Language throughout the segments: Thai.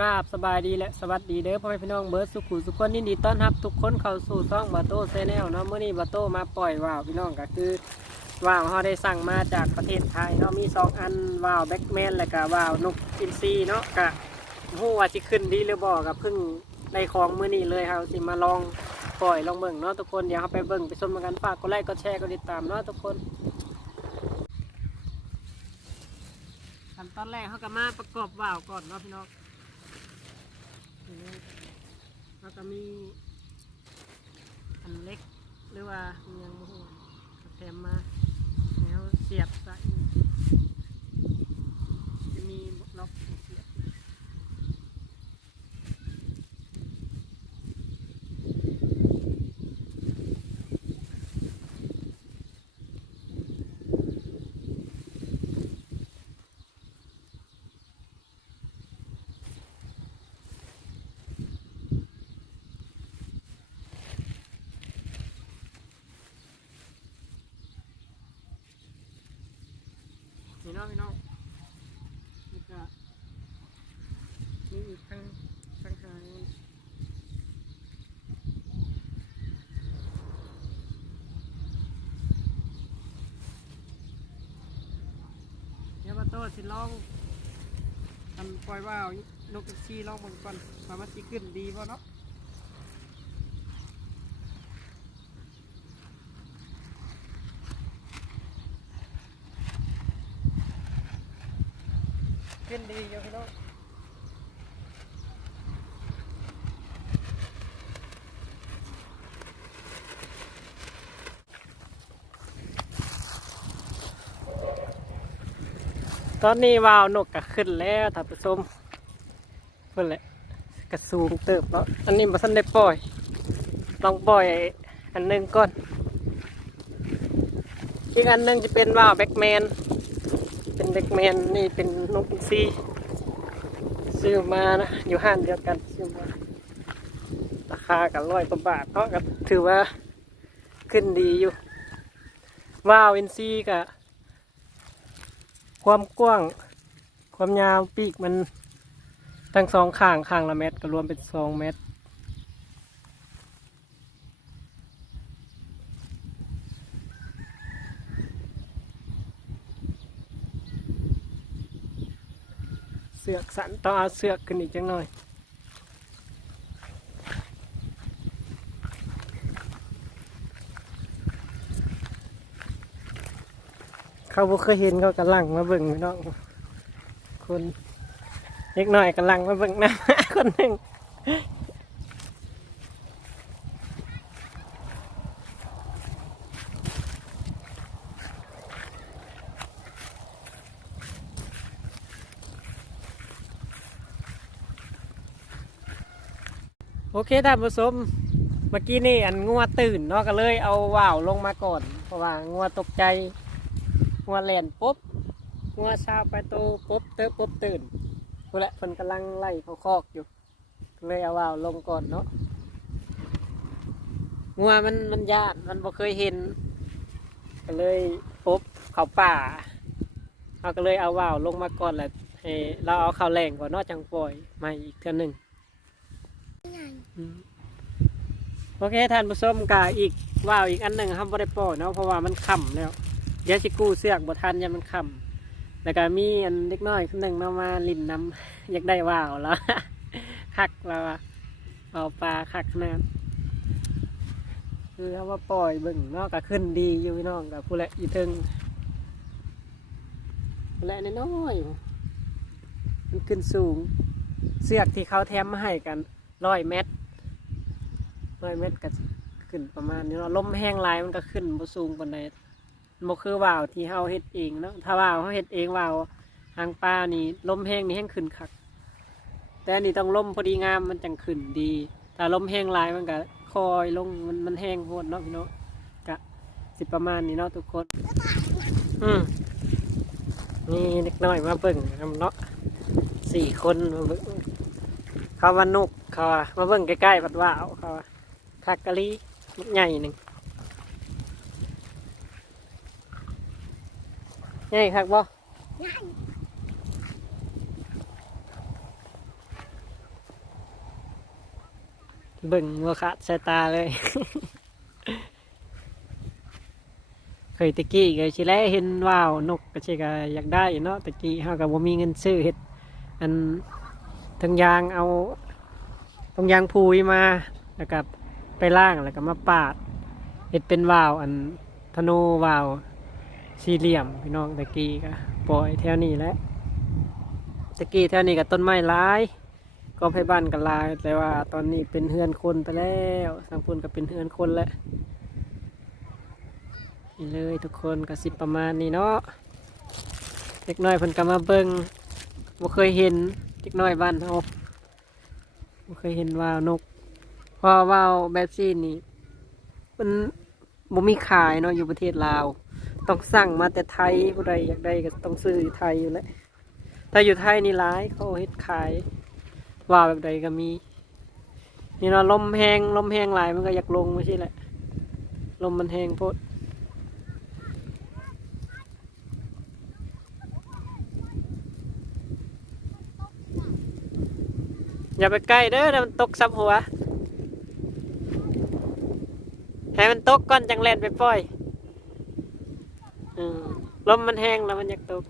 กราบสบายดีและสวัสดีเด้อพ่อแม่พี่น้องเบิร์ดสุขุสุขคนยินดีต้อนรับ ทุกคนเข้าสู่ช่องบาโต้เซแนลเนาะเมื่อนี้บาโต้มาปล่อยว่าวพี่น้องก็คือว่าวเขาได้สั่งมาจากประเทศไทยเนาะมีสองอันว่าวแบ็กแมนและก็ว่าวนกอินซีเนาะกะหูว่าสิขึ้นดีหรือบ่กับเพิ่งในของเมื้อนี้เลยครับสิมาลองปล่อยลองเบิ่งเนาะทุกคนเดี๋ยวเราไปเบิ่งไปชมกันฝากกดไลค์กดแชร์กดติดตามเนาะทุกคนขั้นตอนแรกเขาก็มาประกอบว่าวก่อนเนาะพี่น้อง แล้วก็มีอันเล็กหรือว่าอิหยังโมโหแถมมาแล้วเสียบใส่จะมีล็อกให้เสียบ นี่เนาะพี่น้องนี่ก็มีอีกทั้งทั้งหางเดี๋ยวมาโต้สิลองทำปล่อยว่าว นกกระชีลองเบิ่งก่อนว่ามันสิขึ้นดีป่ะเนาะ ดีอยู่พี่น้องตอนนี้วาวนกก็ขึ้นแล้วท่านผู้ชมเพื่อนแหละกระสูงเติบแล้วอันนี้มาทันได้ปล่อยลองปล่อยอันหนึงก่อนอีกอันหนึงจะเป็นว่าวแบ็กแมน เป็นเด็กแมนนี่เป็นนกอินทรีซื้อมานะ อยู่ห้างเดียวกันซื้อมา ราคากันร้อยกว่าบาทเนาะก็ถือว่าขึ้นดีอยู่ ว้าวอินทรีกับความกว้าง ความยาวปีกมันทั้งสองข้างข้างละเมตรก็รวมเป็นสองเมตร เสือกสันต่อเสือกกันอีกจังหน่อยเขาบ่เคยเห็นเขากำลังมาเบิ่งพี่น้องคนเล็กน้อยกำลังมาเบิ่งหนะคนหนึ่ง โอเคท่านผู้ชมเมื่อกี้นี่อันงัวตื่นเนาะก็เลยเอาว่าวลงมาก่อน เพราะว่างัวตกใจงัวแหลนปุ๊บงัวชาวไปโตปุ๊บเติบปุ๊บตื่นกูนแหละเพิ่นกำลังไล่เขาคอกอยู่เลยเอาว่าวลงก่อนเนาะงัวมันมันยานมันบ่เคยเห็น ก็เลยปุ๊บเขาป่าเราก็เลยเอาว่าวลงมาก่อนแหละให้เราเอาข้าวแรงก่อนเนอกจังปล่อยมาอีกเทื่อหนึ่ง โอเคท่านผู้ชมกาอีกว่าวอีกอันหนึ่งครับบ่ได้ปล่อเนาะเพราะว่ามันค่ำแล้วเดี๋ยวสิกู้เสือกบ่ทันยังมันค่ำแล้วก็มีอันเล็กน้อยคนหนึ่งมามาลินน้ำอยากได้ว่าวแล้วคักแล้วเอาปลาคักนาดคือเขาว่าปล่อยบิ่งนอกก็ขึ้นดีอยู่พี่น้องกับผู้ละอีเทิงผู้ละน้อยมันขึ้นสูง เสือกที่เขาแถมมาให้กันร้อยเมตร ร้อยเมตรก็ขึ้นประมาณนี้เนาะลมแห้งลายมันก็ขึ้นบ่สูงปานใดบ่คือว่าวที่เฮาเฮ็ดเองเนาะถ้าว่าวเฮาเฮ็ดเองว่าวทางปลานี่ลมแห้งนี่แห้งขึ้นคักแต่อันนี่ต้องลมพอดีงามมันจังขึ้นดี ถ้าลมแห้งลายมันก็คอยลงมันมันแห้งโพดเนาะพี่เนาะกะสิประมาณนี้เนาะทุกคน อืมนี่เด็กน้อยมาเบิ่งนำเนาะสี่คนมาเบิ่งเขาว่านุกเขาว่ามาเบิ่งใกล้ๆบัดว่าวเขาว่า คักกะลีมักใหญ่หนึ่งใหญ่ครับบ่เบิ่งว่าขาดสายตาเลย เคยตะกี้ก็ชิแลเห็นว่าวนกก็ชิก็อยากได้เนาะตะกี้เฮาก็บ่มีเงินซื้อเฮ็ดอันทั้งยางเอาตรงยางพูยมาแล้วก็ ไปล่างแล้วก็มาปาดเฮ็ดเป็นวาวอันธนูวาวสี่เหลี่ยมพี่น้องตะกี้ก็ปล่อยแถวนี้แหละตะกี้แถวนี้ก็ต้นไม้หลายก็ให้บ้านกันลายแต่ว่าตอนนี้เป็นเฮือนคนไปแล้วสังพุ่นก็เป็นเฮือนคนแล้วนี่เลยทุกคนก็สิประมาณนี้เนาะเด็กน้อยเพิ่นก็มาเบิ่งบ่เคยเห็นเด็กน้อยบ้านเฮาบ่เคยเห็นว่านก พราว่าวแบบซี่นี่มันบ่มีขายเนาะอยู่ประเทศลาว ต้องสั่งมาแต่ไทยผู้ใดอยากได้ก็ต้องซื้ออยู่ไทยอยู่แหล้วถ้าอยู่ไทยนี่หลายเขาเฮ็ดขาย ว่าวแบบใดก็มี นี่เนาะลมแห้งลมแห้งหลายมันก็อยากลงไม่ใช่แหละลมมันแห้งโพดอย่าไปใกล้เด้อเดี๋ยวมันตกซับหัว ให้มันตกก่อนจังแลนไปปล่อยอืมลมมันแห้งแล้วมันอยากตก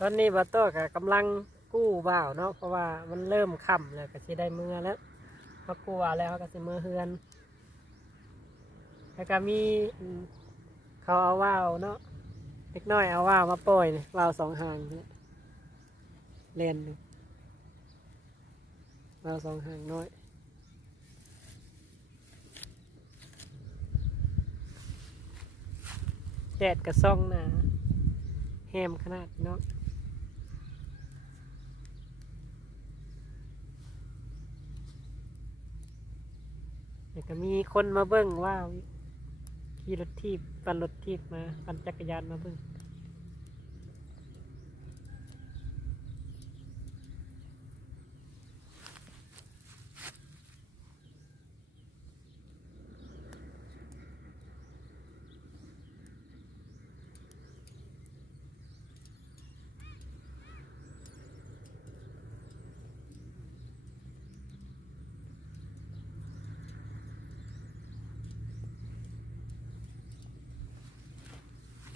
ตอนนี้บาโต้ก็กำลังกู้บ่าวเนาะเพราะว่ามันเริ่มค่ำแล้วก็สิได้มือแล้วพอกู้บ่าวแล้วก็สิมือเฮือนแล้วก็มีเขาเอาว่าวเนาะ เล็กน้อยเอาว่าวมาปล่อยนี่ว่าวสองหางนี่เลนหนึ่งว่าวสองหางน้อยแดดกระซ่องหนาแฮมขนาดเนาะแล้วก็มีคนมาเบิ้งว่าวอีก ขี่รถทีบปั่นรถทีบมาปั่นจักรยานมาเพิ่ง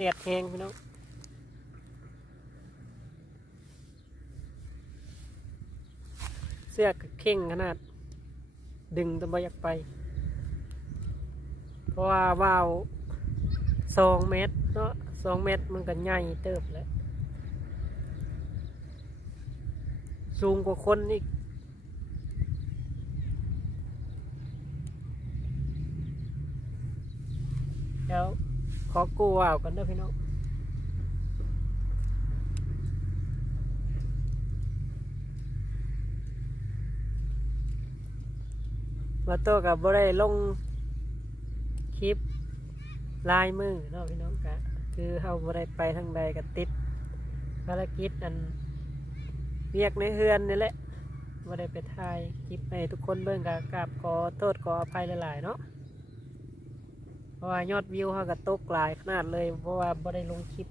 แดดแห้งพี่น้องเสื้อเข่งขนาด ดึงตะบอยากไป เพราะว่าว่าวสองเมตรเนาะสองเมตรมันก็ใหญ่เติบแล้ว สูงกว่าคนอีกแล้ว ขอกูว่าวกันเด้อพี่น้องมาโตกับบ่ได้ลงคลิปลายมือเนาะพี่น้องกะคือเฮาบ่ได้ไปทางใดก็ติดภารกิจอันเรียกในเฮือนนี่แหละบ่ได้ไปถ่ายคลิปให้ทุกคนเบิ่งกะกราบขอโทษขออภัยหลายๆเนาะ เพราะว่ายอดวิวเขาก็ตกหลายขนาดเลย เพราะว่าบ่ได้ลงคลิป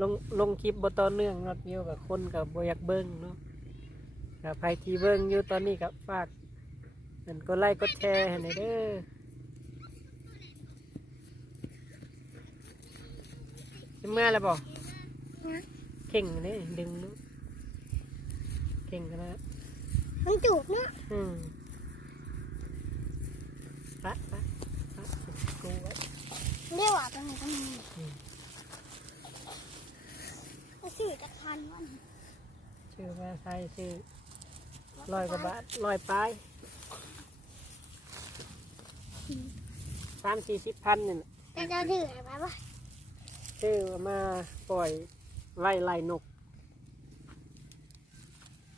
ลงลงคลิปบ่ต่อเนื่องยอดวิวกับคนกับบ่อยากเบิ้งเนาะกับใครที่เบิ้งอยู่ตอนนี้กับฝากเหมือนกดไลค์กดแชร์ให้หน่อยเด้อจะเมื่อแล้วบอกเข่งนี่ดึงดูเข่งกันนะมันจูบเนาะอืมปะปะปะกูไว้ เรียกว่าตรงนี้ก็มีอืมก็ชื่อตะคันวันชื่อว่าไทยชื่อร้อยกว่าบาทร้อยปลายสามสี่สิบพันนี่น่ะแต่จะถืออะไรวะชื่อมาปล่อยไล่ไล่นก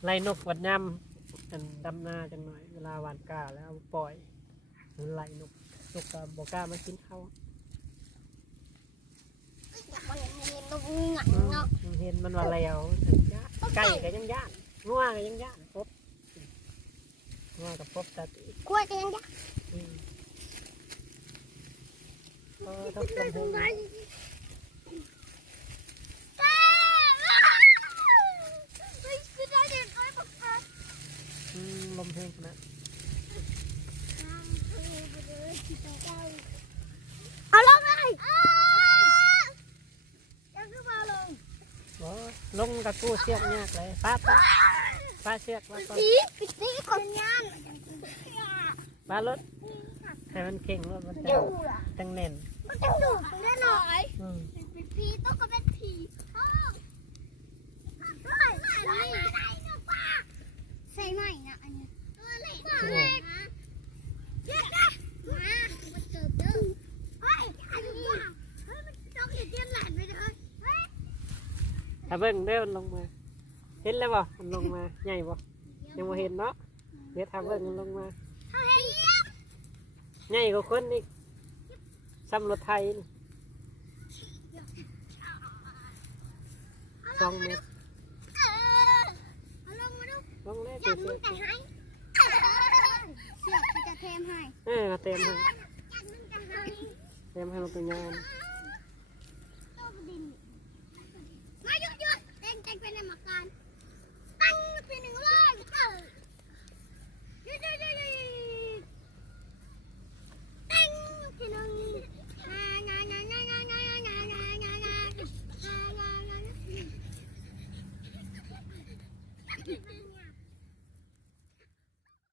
ไล่นกวัดย่ำอันดำนาจังหน่อย เวลาหวานกาแล้วเอาปล่อยมันไล่นกนกก็บอกกล้ามากินเขาว อยากมาเห็ นเห็นนกหงันอืมเนาะเห็นมันว่าแล้วย่านไก่ก็ยังย่านงัวก็ยังย่านพบงัวกับพบตาติกล้วยก็ยังอยากอืมเออต้องลมแห้งอืมลมแห้งขนาด เอาลงเลยยังขึ้นมาลง โอ้ ลงกับกู้เสียกยากเลยป้าป้าป้าเสียกมาก่อนสีปิดสีคนงานป้ารถให้มันเข่งรถมันจะดูล่ะจังเน่นมันจะดูแน่นอนอืมเป็นผีต้องก็เป็นผีอ้าวใช่ใช่ใช่ใส่ใหม่นะอันนี้ตัวเล็กตัวเล็กนะเยอะนะมามันเกิดเด้อเฮ้ยอันนี้เฮ้ยมันต้องเห็นเตียนหลานไปเลยเฮ้ย ถ้า เบิ่งเด้อมันลงมา เห็นแล้วบ่มันลงมาใหญ่บ่ยังบ่เห็นเนาะเดี๋ยวถ้าเบิ่งมันลงมาเฮ้ยใหญ่กว่าคนอีกซ้ำรถไทยนี่สองเมตรเออเอาลงมาดูลงเลยอเสีย่ายมึงแต่ให้เสือกมันจะเทมให้เออมาเต็มให้อย่ามึงจะให้เต็มให้มันเป็นงาน ต้มดิ